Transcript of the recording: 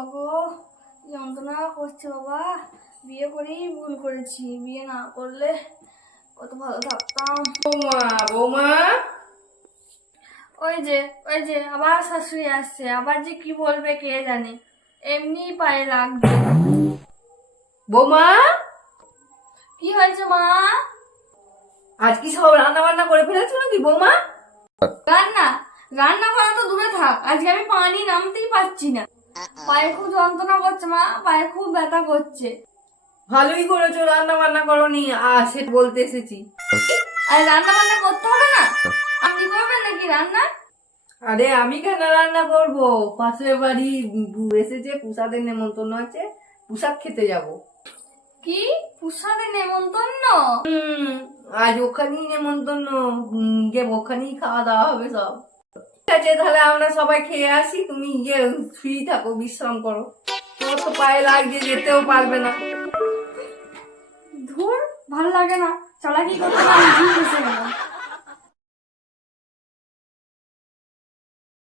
বাবা গো, যন্ত্রণা করছে বাবা। বিয়ে করেই ভুল করেছি, বিয়ে না করলে কত ভালো থাকতাম। বৌমা বৌমা, ওই যে আবার শাশুড়ি আসছে, আবার যে কি বলবে কে জানে। এমনি পায়ে লাগছে। বৌমা কি হয়েছে মা? আজ কি সব রান্না বান্না করে ফেলেছো নাকি বৌমা? রান্না রান্না করা তো দূরে থাক, আজকে আমি পানি নামতেই পারছি না। পায়ে খুব যন্ত্রণা করছে মা, পায়ে খুব ব্যথা করছে। ভালোই করেছো, রান্না বান্না করোনি, সে বলতে এসেছি। আর রান্না বান্না করতে হবে না? আপনি করবেন নাকি রান্না? আরে আমি কেন রান্না করবো? পাশের বাড়ি এসেছে, পুষাদের নেমন্তন্ন আছে, পুষাক খেতে যাব। কি পুষাদের নেমন্তন্ন? আজ ওখানেই নেমন্তন্ন, গিয়ে ওখানেই খাওয়া দাওয়া হবে সব। ঠিক আছে, তাহলে আমরা সবাই খেয়ে আসি, তুমি গিয়ে ফ্রি থাকো, বিশ্রাম করো। তোমার তো পায়ে লাগছে, যেতেও পারবে না। ধুর, ভালো লাগে না, চালাকি করতে পারি, ঝিম এসে গেল।